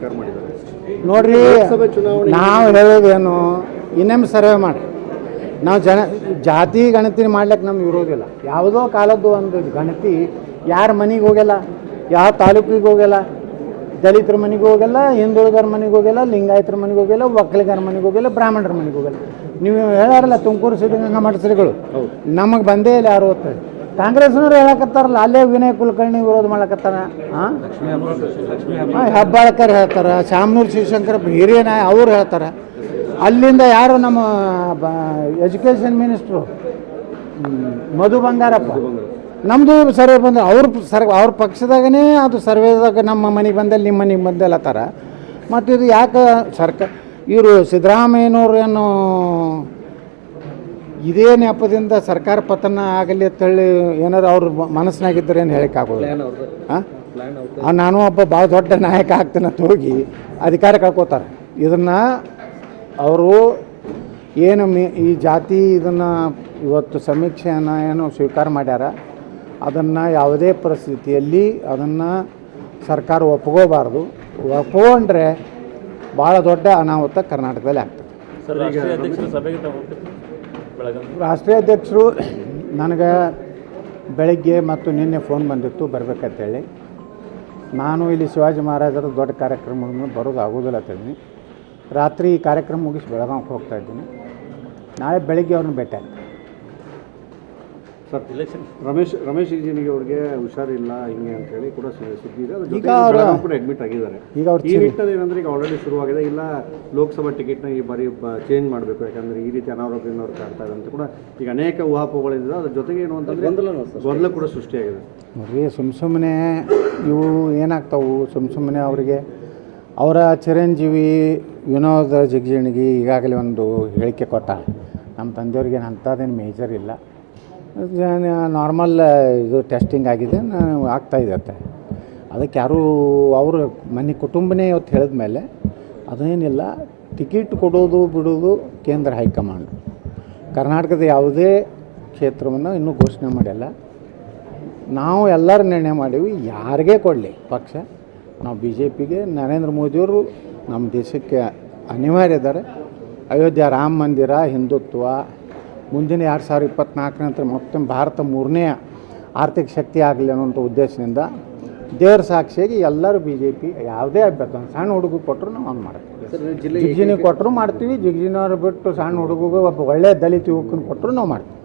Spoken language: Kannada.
ಸ್ವೀಕಾರ ಮಾಡಿದ್ದಾರೆ. ನೋಡ್ರಿ, ನಾವು ಹೇಳೋದೇನು, ಇನ್ನೊಮ್ಮೆ ಸರ್ವೆ ಮಾಡಿ. ನಾವು ಜಾತಿ ಗಣತಿ ಮಾಡ್ಲಿಕ್ಕೆ ನಮ್ಗೆ ಇರೋದಿಲ್ಲ. ಯಾವುದೋ ಕಾಲದ್ದು ಒಂದು ಗಣತಿ ಯಾರ ಮನೆಗೆ ಹೋಗಲ್ಲ, ಯಾವ ತಾಲೂಕಿಗೆ ಹೋಗಲ್ಲ, ದಲಿತರ ಮನೆಗೆ ಹೋಗಲ್ಲ, ಹಿಂದುಳಿದರ ಮನೆಗೆ ಹೋಗಲ್ಲ, ಲಿಂಗಾಯತರ ಮನೆಗೆ ಹೋಗಲ್ಲ, ಒಕ್ಕಲಿಗರ ಮನೆಗೆ ಹೋಗಲ್ಲ, ಬ್ರಾಹ್ಮಣರ ಮನೆಗೆ ಹೋಗಲ್ಲ. ನೀವು ಹೇಳಾರಲ್ಲ ತುಮಕೂರು ಸಿದ್ಧಗಂಗಾ ಮಠ ಶ್ರೀಗಳು ನಮಗೆ ಬಂದೇ ಇಲ್ಲ ಯಾರು ಓದ್ತಾರೆ. ಕಾಂಗ್ರೆಸ್ನವ್ರು ಹೇಳಕತ್ತಾರಲ್ಲ, ಅಲ್ಲೇ ವಿನಯ್ ಕುಲಕರ್ಣಿ ವಿರೋಧ ಮಾಡಕತ್ತಾರ. ಹೆಬ್ಬಾಳ್ಕರ್ ಹೇಳ್ತಾರೆ, ಶಾಮನೂರು ಶಿವಶಂಕರ ಹಿರಿಯ ಅವ್ರು ಹೇಳ್ತಾರೆ. ಅಲ್ಲಿಂದ ಯಾರು ನಮ್ಮ ಎಜುಕೇಷನ್ ಮಿನಿಸ್ಟ್ರು ಮಧು ಬಂಗಾರಪ್ಪ, ನಮ್ಮದು ಸರ್ವೆ ಬಂದ ಅವ್ರ ಪಕ್ಷದಾಗನೇ ಅದು ಸರ್ವೆದಾಗ ನಮ್ಮ ಮನೆಗೆ ಬಂದಲ್ಲಿ ನಿಮ್ಮ ಮನೆಗೆ ಬಂದಲ್ಲ ಥರ. ಮತ್ತು ಇದು ಯಾಕೆ ಇವರು ಸಿದ್ದರಾಮಯ್ಯನವ್ರು ಏನು ಇದೇ ನೆಪದಿಂದ ಸರ್ಕಾರ ಪತನ ಆಗಲಿ ಅಂತೇಳಿ ಏನಾದ್ರು ಅವ್ರ ಮನಸ್ಸಿನಾಗಿದ್ದರೆ ಏನು ಹೇಳೋಕ್ಕಾಗೋದು. ಹಾಂ, ನಾನು ಒಬ್ಬ ಭಾಳ ದೊಡ್ಡ ನಾಯಕ ಆಗ್ತೇನೆ ಅಂತ ಹೋಗಿ ಅಧಿಕಾರ ಕಳ್ಕೋತಾರೆ. ಇದನ್ನು ಅವರು ಏನು ಈ ಜಾತಿ ಇದನ್ನು ಇವತ್ತು ಸಮೀಕ್ಷೆಯನ್ನು ಏನು ಸ್ವೀಕಾರ ಮಾಡ್ಯಾರ, ಅದನ್ನು ಯಾವುದೇ ಪರಿಸ್ಥಿತಿಯಲ್ಲಿ ಅದನ್ನು ಸರ್ಕಾರ ಒಪ್ಕೋಬಾರ್ದು. ಒಪ್ಕೊಂಡ್ರೆ ಭಾಳ ದೊಡ್ಡ ಅನಾಹುತ ಕರ್ನಾಟಕದಲ್ಲಿ ಆಗ್ತದೆ. ರಾಷ್ಟ್ರೀಯ ಅಧ್ಯಕ್ಷರು ನನಗೆ ಬೆಳಗ್ಗೆ ಮತ್ತು ನಿನ್ನೆ ಫೋನ್ ಬಂದಿತ್ತು ಬರಬೇಕಂತೇಳಿ. ನಾನು ಇಲ್ಲಿ ಶಿವಾಜಿ ಮಹಾರಾಜರ ದೊಡ್ಡ ಕಾರ್ಯಕ್ರಮವನ್ನು ಬರೋದು ಆಗೋದಿಲ್ಲ ಅಂತೇಳಿ ರಾತ್ರಿ ಈ ಕಾರ್ಯಕ್ರಮ ಮುಗಿಸಿ ಬೆಳಗಾವಿಗೆ ಹೋಗ್ತಾ ಇದ್ದೀನಿ. ನಾಳೆ ಬೆಳಗ್ಗೆ ಅವ್ರನ್ನ ಭೇಟಿ ಆಗ್ತೀನಿ. ಸರ್, ರಮೇಶ್ ಇಂಜಿನಿಗೆ ಅವ್ರಿಗೆ ಹುಷಾರಿಲ್ಲ ಹಿಂಗೆ ಅಂತ ಹೇಳಿ ಕೂಡ ಸುದ್ದಿ ಇದೆ. ಈಗ ಅವರು ಕೂಡ ಅಡ್ಮಿಟ್ ಆಗಿದ್ದಾರೆ. ಈಗ ಅವ್ರು ಈ ನಿಟ್ಟಿನಲ್ಲಿ ಏನಂದ್ರೆ ಈಗ ಆಲ್ರೆಡಿ ಶುರುವಾಗಿದೆ, ಇಲ್ಲ ಲೋಕಸಭಾ ಟಿಕೆಟ್ನ ಈ ಬಾರಿ ಚೇಂಜ್ ಮಾಡಬೇಕು, ಯಾಕಂದರೆ ಈ ರೀತಿ ಅನಾರೋಗ್ಯನವ್ರು ಕಾಡ್ತಾ ಇದೆ ಅಂತ ಕೂಡ ಈಗ ಅನೇಕ ಊಹಾಪೋಹಗಳಿದೆ. ಅದ್ರ ಜೊತೆಗೆ ಏನು ಅಂತಂದರೆ ಗೊಂದಲ ಕೂಡ ಸೃಷ್ಟಿಯಾಗಿದೆ. ನೋಡ್ರಿ, ಸುಮ್ಮನೆ ಇವು ಏನಾಗ್ತಾವು, ಸುಮ್ಮನೆ ಅವರಿಗೆ ಅವರ ಚಿರಂಜೀವಿ ವಿನೋದ ಜಿಗಜಿಣಗಿ ಈಗಾಗಲೇ ಒಂದು ಹೇಳಿಕೆ ಕೊಟ್ಟ. ನಮ್ಮ ತಂದೆಯವ್ರಿಗೆ ಅಂಥದ್ದೇನು ಮೇಜರ್ ಇಲ್ಲ, ನಾರ್ಮಲ್ ಇದು ಟೆಸ್ಟಿಂಗ್ ಆಗಿದೆ, ಆಗ್ತಾಯಿದೆ ಅಂತ. ಅದಕ್ಕೆ ಯಾರೂ ಅವ್ರ ಮನೆ ಕುಟುಂಬನೇ ಇವತ್ತು ಹೇಳಿದ ಮೇಲೆ ಅದೇನಿಲ್ಲ. ಟಿಕೆಟ್ ಕೊಡೋದು ಬಿಡೋದು ಕೇಂದ್ರ ಹೈಕಮಾಂಡ್. ಕರ್ನಾಟಕದ ಯಾವುದೇ ಕ್ಷೇತ್ರವನ್ನು ಇನ್ನೂ ಘೋಷಣೆ ಮಾಡಿಲ್ಲ. ನಾವು ಎಲ್ಲರೂ ನಿರ್ಣಯ ಮಾಡೀವಿ, ಯಾರಿಗೇ ಕೊಡಲಿ ಪಕ್ಷ, ನಾವು BJPಗೆ ನರೇಂದ್ರ ಮೋದಿಯವರು ನಮ್ಮ ದೇಶಕ್ಕೆ ಅನಿವಾರ್ಯ ಇದ್ದಾರೆ. ಅಯೋಧ್ಯ ರಾಮ ಮಂದಿರ, ಹಿಂದುತ್ವ, ಮುಂದಿನ 2024 ನಂತರ ಮತ್ತೊಮ್ಮೆ ಭಾರತ 3ನೇ ಆರ್ಥಿಕ ಶಕ್ತಿ ಆಗಲಿ ಅನ್ನೋಂಥ ಉದ್ದೇಶದಿಂದ ದೇವರ ಸಾಕ್ಷಿಯಾಗಿ ಎಲ್ಲರೂ BJP ಯಾವುದೇ ಅಭ್ಯರ್ಥಿ ಸಣ್ಣ ಹುಡುಗ ಕೊಟ್ಟರು ನಾವು ಅವ್ನು ಮಾಡ್ತೀವಿ. ಜಿಗ್ಜಿನಿಗೆ ಕೊಟ್ಟರು ಮಾಡ್ತೀವಿ, ಜಿಗ್ಜಿನವ್ರು ಬಿಟ್ಟು ಸಣ್ಣ ಹುಡುಗಿಗೆ ಒಬ್ಬ ಒಳ್ಳೆಯ ದಲಿತ ಯುವಕನ ಕೊಟ್ಟರು ನಾವು ಮಾಡ್ತೀವಿ.